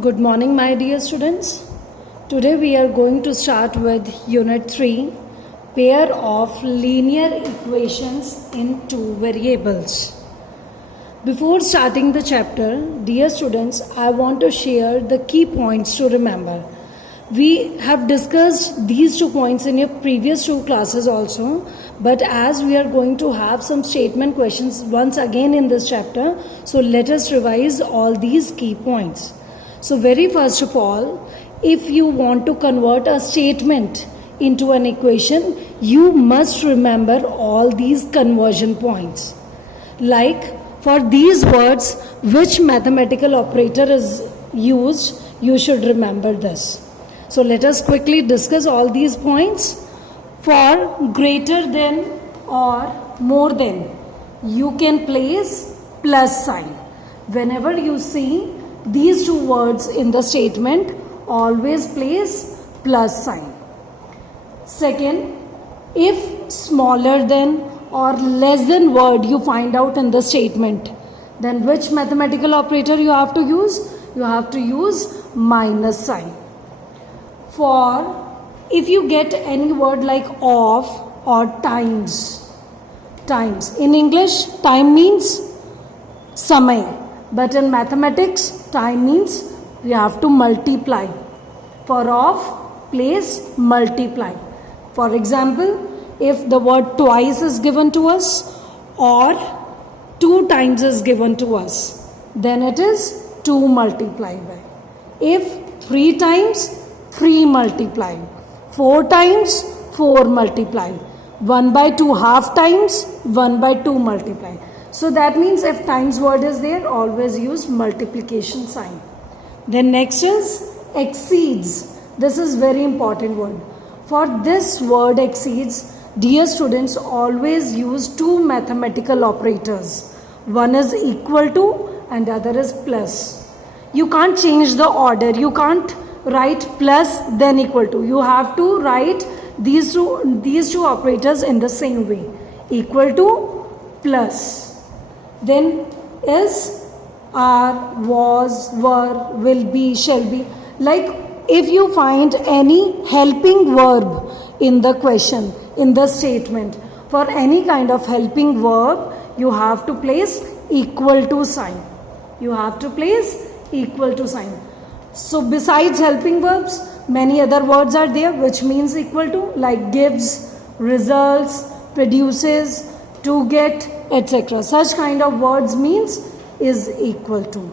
Good morning, my dear students. Today we are going to start with Unit 3, Pair of Linear Equations in Two Variables. Before starting the chapter, dear students, I want to share the key points to remember. We have discussed these 2 points in your previous 2 classes also, but as we are going to have some statement questions once again in this chapter, so let us revise all these key points. So very first of all, if you want to convert a statement into an equation, you must remember all these conversion points. Like for these words, which mathematical operator is used, you should remember this. So let us quickly discuss all these points. For greater than or more than, you can place plus sign. Whenever you see these 2 words in the statement, always place plus sign. Second, if smaller than or less than word you find out in the statement, then which mathematical operator you have to use? You have to use minus sign. For if you get any word like of or times. In English, time means samay. But in mathematics, time means we have to multiply. For of, place multiply. For example, if the word twice is given to us or 2 times is given to us, then it is 2 multiplied by. If 3 times, 3 multiplied. 4 times, 4 multiplied. 1 by 2 half times, 1 by 2 multiplied. So that means if times word is there, always use multiplication sign. Then next is exceeds. This is very important word. For this word exceeds, dear students, always use 2 mathematical operators. One is equal to and other is plus. You can't change the order. You can't write plus then equal to. You have to write these two operators in the same way. Equal to, plus. Then is, are, was, were, will be, shall be. Like if you find any helping verb in the question, in the statement, for any kind of helping verb, you have to place equal to sign. You have to place equal to sign. So besides helping verbs, many other words are there which means equal to, like gives, results, produces, to get, etc. Such kind of words means is equal to.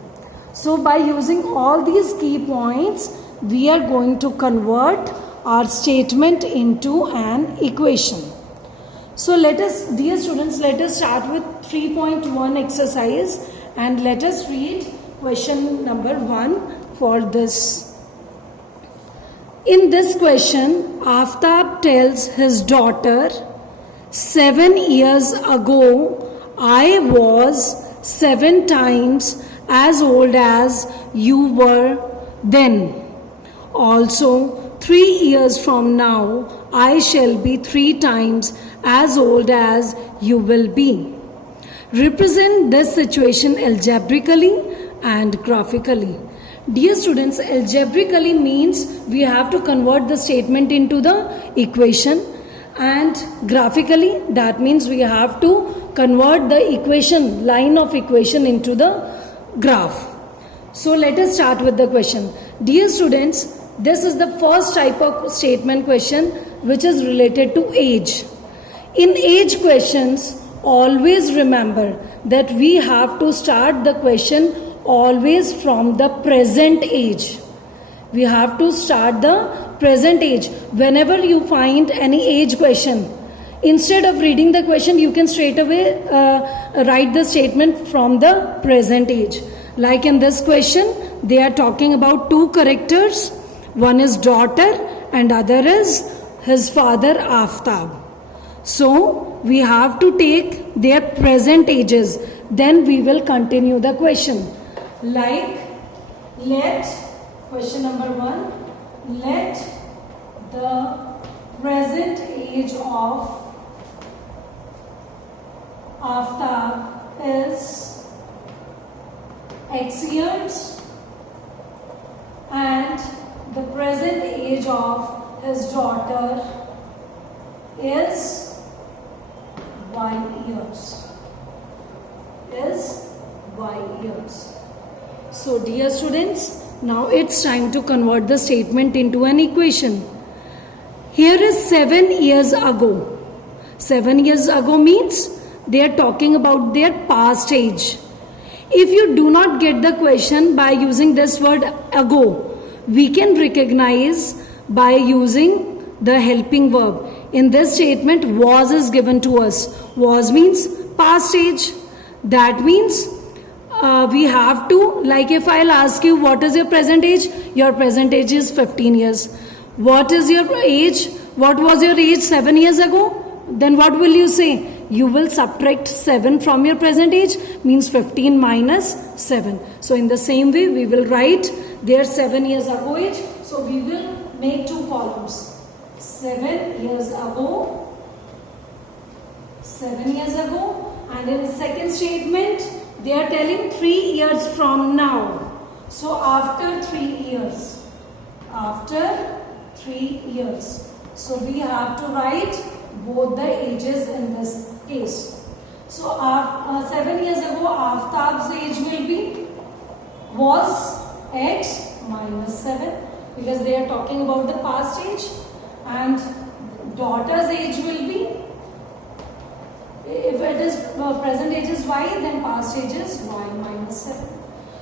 So by using all these key points, we are going to convert our statement into an equation. So let us, dear students, let us start with 3.1 exercise and let us read question number 1 for this. In this question, Aftab tells his daughter, 7 years ago, I was 7 times as old as you were then. Also, 3 years from now, I shall be 3 times as old as you will be. Represent this situation algebraically and graphically. Dear students, algebraically means we have to convert the statement into the equation, and graphically that means we have to convert the equation, line of equation into the graph. So let us start with the question. Dear students, this is the first type of statement question which is related to age. In age questions, always remember that we have to start the question always from the present age. We have to start the present age. Whenever you find any age question, instead of reading the question, you can straight away write the statement from the present age. Like in this question, they are talking about 2 characters. One is daughter and other is his father Aftab. So we have to take their present ages. Then we will continue the question. Like, let, question number 1, let the present age of Aftab is X years age of his daughter is Y years. Is Y years. So dear students, now it's time to convert the statement into an equation. Here is 7 years ago. 7 years ago means they are talking about their past age. If you do not get the question by using this word ago, we can recognize by using the helping verb. In this statement, was is given to us. Was means past age. That means we have to, like if I'll ask you what is your present age? Your present age is 15 years. What is your age? What was your age 7 years ago? Then what will you say? You will subtract 7 from your present age, means 15 minus 7. So in the same way, we will write their 7 years ago age. So we will make 2 columns. 7 years ago, 7 years ago, and in second statement, they are telling 3 years from now. So after 3 years, after 3 years. So we have to write both the ages in this case. So 7 years ago, Aftab's age will be, was X minus 7, because they are talking about the past age, and daughter's age will be, if it is present age is Y, then past age is Y minus 7.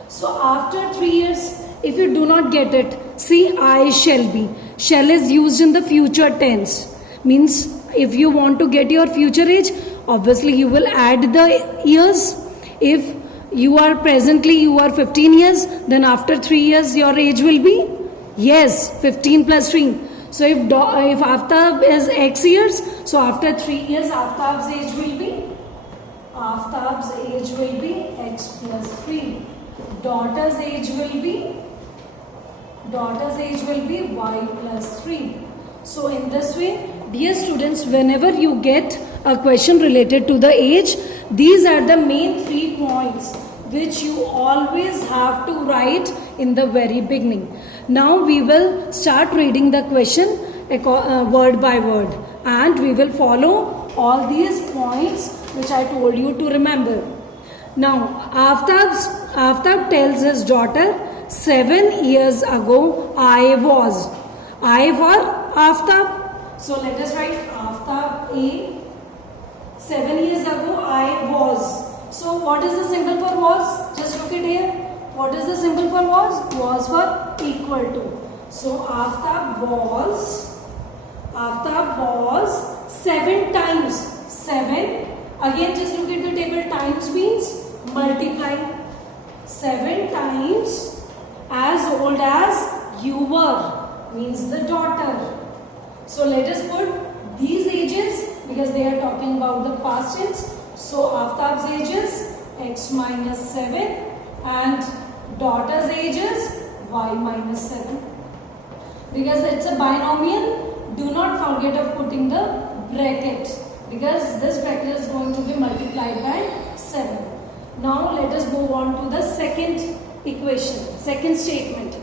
So after 3 years, if you do not get it, see I shall be. Shall is used in the future tense. Means if you want to get your future age, obviously you will add the years. If you are 15 years, then after 3 years your age will be, yes, 15 plus 3. So if Aftab is X years, so after 3 years Aftab's age will be X plus 3. Daughter's age will be Y plus 3. So in this way, dear students, whenever you get a question related to the age, these are the main 3 points which you always have to write in the very beginning. Now we will start reading the question word by word, and we will follow all these points which I told you to remember. Now Aftab tells his daughter, 7 years ago I was. I for Aftab. So let us write Aftab A. 7 years ago I was. So what is the symbol for was? Just look at here. What is the symbol for was? Was for equal to. So Aftab was 7 times. 7. Again just look at the table. Times means multiply. 7 times as old as you were, means the daughter. So let us put these ages, because they are talking about the past tense. So Aftab's age is X minus 7 and daughter's age is Y minus 7. Because it's a binomial, do not forget of putting the bracket, because this bracket is going to be multiplied by 7. Now let us move on to the second equation, second statement.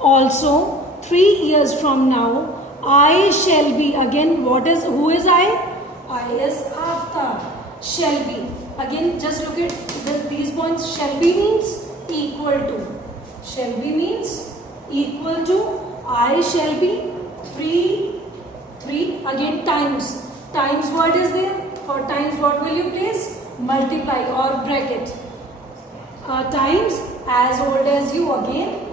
Also 3 years from now, I shall be. Again, who is I? I is Aftab. Shall be. Again, just look at these points. Shall be means equal to. Shall be means equal to. I shall be 3. Again, times. Times word is there. For times, what will you place? Multiply or bracket. Times as old as you. Again,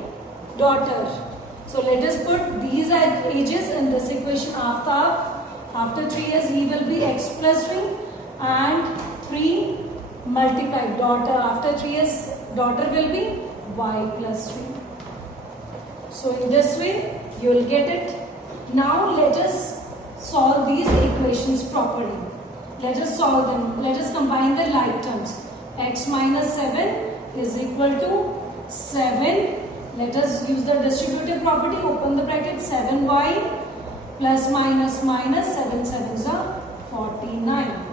daughter. So let us put these ages in this equation. After 3 years he will be X plus 3 and 3 multiplied. Daughter, after 3 years daughter will be Y plus 3. So in this way you will get it. Now let us solve these equations properly. Let us solve them. Let us combine the like terms. X minus 7 is equal to 7. Let us use the distributive property. Open the bracket. 7y plus minus minus 7 sevens are 49.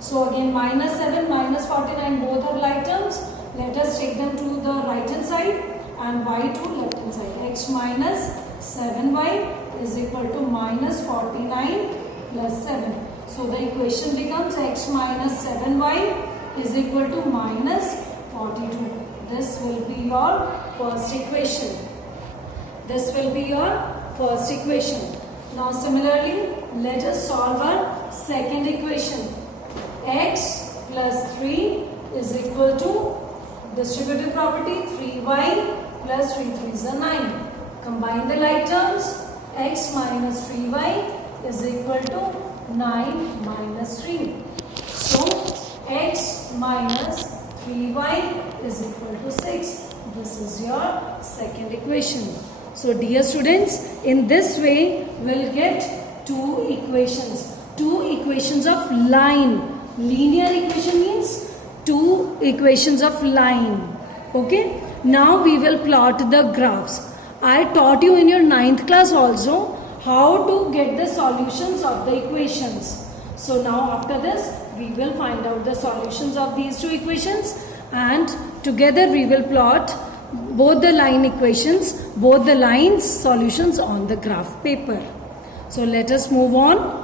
So again minus 7 minus 49 both are like terms. Let us take them to the right hand side and y to left hand side. X minus 7y is equal to minus 49 plus 7. So the equation becomes x minus 7y is equal to minus 42. This will be your first equation. This will be your first equation. Now similarly, let us solve our second equation. X plus 3 is equal to distributive property 3y plus 3 3s are 9. Combine the like terms. X minus 3y is equal to 9 minus 3. So x minus 3y is equal to 6. This is your second equation. So dear students, in this way we'll get two equations. Two equations of line. Linear equation means two equations of line. Okay. Now we will plot the graphs. I taught you in your 9th class also how to get the solutions of the equations. So now after this we will find out the solutions of these two equations, and together we will plot both the line equations, both the lines solutions on the graph paper. So let us move on.